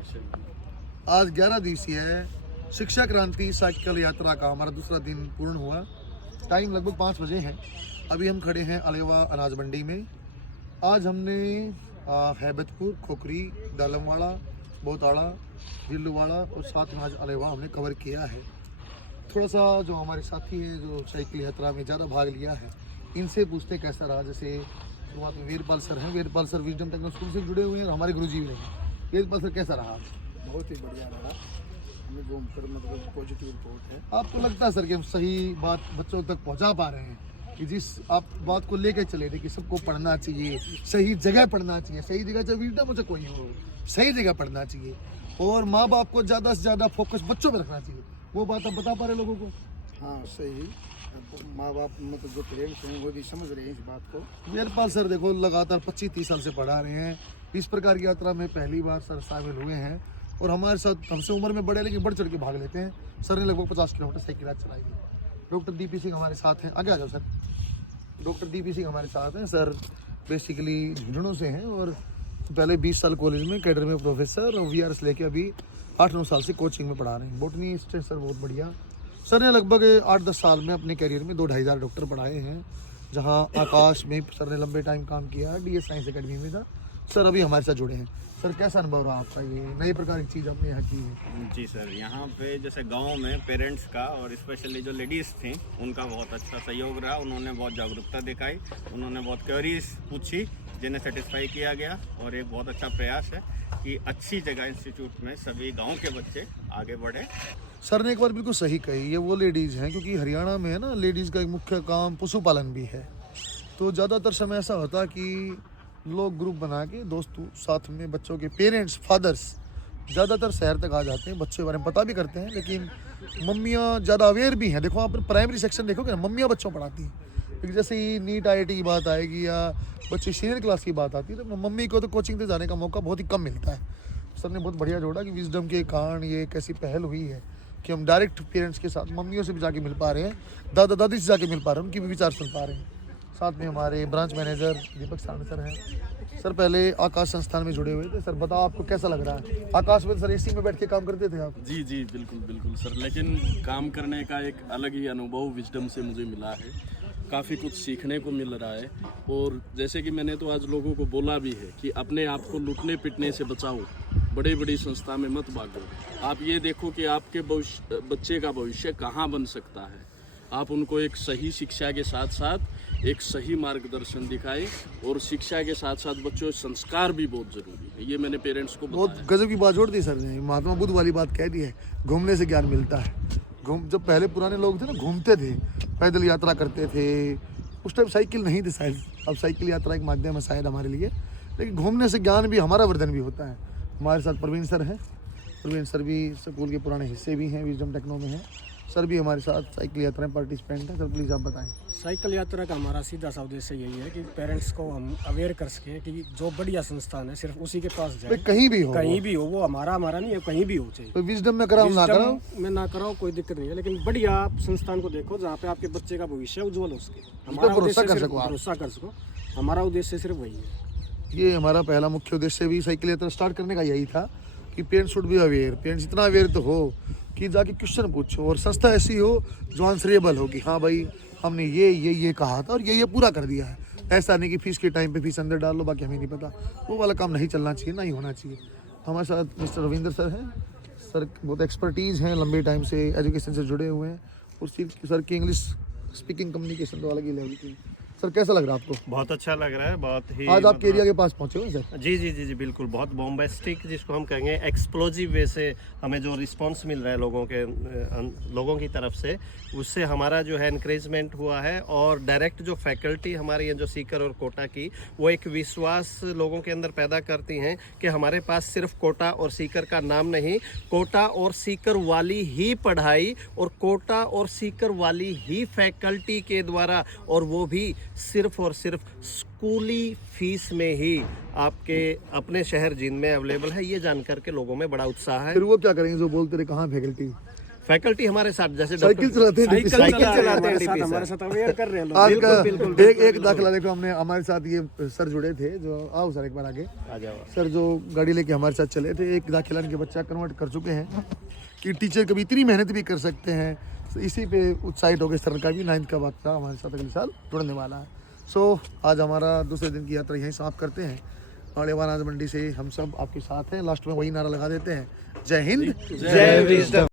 आज 11 दिवसीय शिक्षा क्रांति साइकिल यात्रा का हमारा दूसरा दिन पूर्ण हुआ। टाइम लगभग 5 बजे है। अभी हम खड़े हैं अलेवा अनाज मंडी में। आज हमने हैबतपुर, खोखरी, दालमवाड़ा, बोताड़ा, जिल्लूवाड़ा और साथ में आज अलेवा हमने कवर किया है। थोड़ा सा जो हमारे साथी हैं जो साइकिल यात्रा में ज़्यादा भाग लिया है, इनसे पूछते कैसा रहा। जैसे वहाँ पे वीरपाल सर हैं, Veerpal sir wisdom techno school से जुड़े हुए हैं और हमारे गुरुजी भी हैं। वीरपाल सर कैसा रहा? बहुत ही बढ़िया रहा। हमें घूम कर मतलब पॉजिटिव रिपोर्ट है। आपको लगता है सर कि हम सही बात बच्चों तक पहुंचा पा रहे हैं कि जिस आप बात को लेकर चले थे कि सबको पढ़ना चाहिए, सही जगह पढ़ना चाहिए, सही जगह चाहे वीडियो मुझे कोई हो, सही जगह पढ़ना चाहिए और माँ बाप को ज़्यादा से ज़्यादा फोकस बच्चों पर रखना चाहिए, वो बात आप बता पा रहे लोगों को? हाँ सही। माँ बाप मतलब जो पेरेंट्स हैं वो भी समझ रहे हैं इस बात को। वीरपाल सर देखो लगातार 25-30 साल से पढ़ा रहे हैं। इस प्रकार की यात्रा में पहली बार सर शामिल हुए हैं और हमारे साथ हमसे उम्र में बड़े लेकिन बढ़ चढ़ के भाग लेते हैं। सर ने लगभग 50 किलोमीटर साइकिल आज चलाई है। डॉक्टर डीपी सिंह हमारे साथ हैं, आगे आ जाओ सर। डॉक्टर डीपी सिंह हमारे साथ हैं। सर बेसिकली झुंझुनू से हैं और पहले 20 साल कॉलेज में कैडर में प्रोफेसर और वीआरएस लेके अभी 8-9 साल से कोचिंग में पढ़ा रहे हैं। बॉटनी स्टेट सर बहुत बढ़िया। सर ने लगभग 8-10 साल में अपने करियर में 2-2.5 हज़ार डॉक्टर पढ़ाए हैं। जहाँ आकाश में सर ने लंबे टाइम काम किया है, डीएस साइंस अकेडमी में था। सर अभी हमारे साथ जुड़े हैं। सर कैसा अनुभव रहा आपका, ये नई प्रकार की चीज़ आपने यहाँ की है? जी सर, यहाँ पे जैसे गांव में पेरेंट्स का और स्पेशली जो लेडीज़ थी उनका बहुत अच्छा सहयोग रहा। उन्होंने बहुत जागरूकता दिखाई, उन्होंने बहुत क्वेरीज पूछी जिन्हें सेटिस्फाई किया गया और एक बहुत अच्छा प्रयास है कि अच्छी जगह इंस्टीट्यूट में सभी गाँव के बच्चे आगे बढ़े। सर ने एक बार बिल्कुल सही कही, ये वो लेडीज़ हैं क्योंकि हरियाणा में है ना, लेडीज़ का एक मुख्य काम पशुपालन भी है। तो ज़्यादातर समय ऐसा होता कि लोग ग्रुप बना के दोस्तों साथ में बच्चों के पेरेंट्स, फादर्स ज़्यादातर शहर तक आ जाते हैं, बच्चों के बारे में पता भी करते हैं, लेकिन मम्मियाँ ज़्यादा अवेयर भी हैं। देखो आप प्राइमरी सेक्शन देखोगे ना, मम्मियाँ बच्चों पढ़ाती हैं। लेकिन जैसे ही नीट IIT की बात आएगी या बच्चे सीनियर क्लास की बात आती है तो मम्मी को तो कोचिंग से जाने का मौका बहुत ही कम मिलता है। सर ने बहुत बढ़िया जोड़ा कि विजडम के कारण ये एक ऐसी पहल हुई है कि हम डायरेक्ट पेरेंट्स के साथ मम्मियों से भी जाके मिल पा रहे हैं, दादा दादी से जाके मिल पा रहे हैं, उनकी भी विचार सुन पा रहे हैं। साथ में हमारे branch manager Deepak Sawant sir हैं। सर पहले आकाश संस्थान में जुड़े हुए थे। सर बताओ आपको कैसा लग रहा है? आकाश में सर AC में बैठ के काम करते थे आप? जी जी बिल्कुल बिल्कुल सर, लेकिन काम करने का एक अलग ही अनुभव विजडम से मुझे मिला है। काफ़ी कुछ सीखने को मिल रहा है और जैसे कि मैंने तो आज लोगों को बोला भी है कि अपने आप को लूटने पिटने से बचाओ, बड़ी बड़ी संस्था में मत भागो। आप ये देखो कि आपके बच्चे का भविष्य कहाँ बन सकता है। आप उनको एक सही शिक्षा के साथ साथ एक सही मार्गदर्शन दिखाएं और शिक्षा के साथ साथ बच्चों संस्कार भी बहुत जरूरी है। ये मैंने पेरेंट्स को बहुत गजब की बात जोड़ दी सर ने। महात्मा बुद्ध वाली बात कह दी है, घूमने से ज्ञान मिलता है। जब पहले पुराने लोग थे ना, घूमते थे, पैदल यात्रा करते थे। उस टाइम साइकिल नहीं थी शायद, अब साइकिल यात्रा एक माध्यम है शायद हमारे लिए, लेकिन घूमने से ज्ञान भी, हमारा वर्धन भी होता है। हमारे साथ प्रवीण सर हैं। प्रवीण सर भी स्कूल के पुराने हिस्से भी हैं, विजडम टेक्नो में हैं। सर भी हमारे साथ साइकिल यात्रा में पार्टिसिपेंट हैं। सर प्लीज़ आप बताएं। साइकिल यात्रा का हमारा सीधा सा उद्देश्य यही है कि पेरेंट्स को हम अवेयर कर सकें कि जो बढ़िया संस्थान है सिर्फ उसी के पास जाए। कहीं भी हो वो हमारा नहीं है, कहीं भी हो चाहिए। तो विजडम में कराओ ना कराओ, मैं ना कराओ कोई दिक्कत नहीं है, लेकिन बढ़िया आप संस्थान को देखो जहाँ पे आपके बच्चे का भविष्य उज्जवल हो सके, हमारा भरोसा कर सको। हमारा उद्देश्य सिर्फ वही है। ये हमारा पहला मुख्य उद्देश्य भी साइकिल यात्रा स्टार्ट करने का यही था कि parents should be aware. Parents इतना अवेयर तो हो कि जाके क्वेश्चन पूछो और संस्था ऐसी हो जो आंसरेबल हो कि हाँ भाई हमने ये कहा था और ये पूरा कर दिया है। ऐसा नहीं कि फीस के टाइम पे फीस अंदर डाल लो, बाकी हमें नहीं पता। वो वाला काम नहीं चलना चाहिए, ना ही होना चाहिए। हमारे साथ मिस्टर रविंद्र सर हैं। सर बहुत एक्सपर्टीज़ हैं, लंबे टाइम से एजुकेशन से जुड़े हुए हैं और सर की इंग्लिश स्पीकिंग कम्युनिकेशन तो अलग ही लेवल की। सर कैसा लग रहा है आपको? बहुत अच्छा लग रहा है, बहुत ही। आज आपके एरिया के पास पहुंचे हो सर? जी जी जी जी बिल्कुल, बहुत बॉम्बास्टिक जिसको हम कहेंगे एक्सप्लोजिव वे से हमें जो रिस्पांस मिल रहा है लोगों की तरफ से, उससे हमारा जो है इनक्रेजमेंट हुआ है। और डायरेक्ट जो फैकल्टी हमारी है जो सीकर और कोटा की, वो एक विश्वास लोगों के अंदर पैदा करती हैं कि हमारे पास सिर्फ कोटा और सीकर का नाम नहीं, कोटा और सीकर वाली ही पढ़ाई और कोटा और सीकर वाली ही फैकल्टी के द्वारा, और वो भी सिर्फ और सिर्फ स्कूली फीस में ही आपके अपने शहर जींद में अवेलेबल है। ये जानकर के लोगों में बड़ा उत्साह है। फिर वो क्या करेंगे जो बोलते रहे कहाँ फैकल्टी? फैकल्टी हमारे साथ जैसे साइकिल चलाते हैं साइकिल चलाते हैं हमारे साथ अवेयर कर रहे हैं लोग। आज का एक दाखिला देखो, हमने हमारे साथ ये सर जुड़े थे जो, आओ सर एक बार आगे, आ जाओ। सर जो गाड़ी लेके हमारे साथ चले थे, एक दाखिला इनके बच्चा कन्वर्ट कर चुके हैं कि टीचर कभी इतनी मेहनत भी कर सकते हैं। तो इसी पे उत्साहित हो गए सर का भी 9th का बच्चा हमारे साथ अगले साल जुड़ने वाला है। सो आज हमारा दूसरे दिन की यात्रा यहीं समाप्त करते हैं। और अनाज मंडी से हम सब आपके साथ हैं। लास्ट में वही नारा लगा देते हैं, जय हिंद, जय विजडम।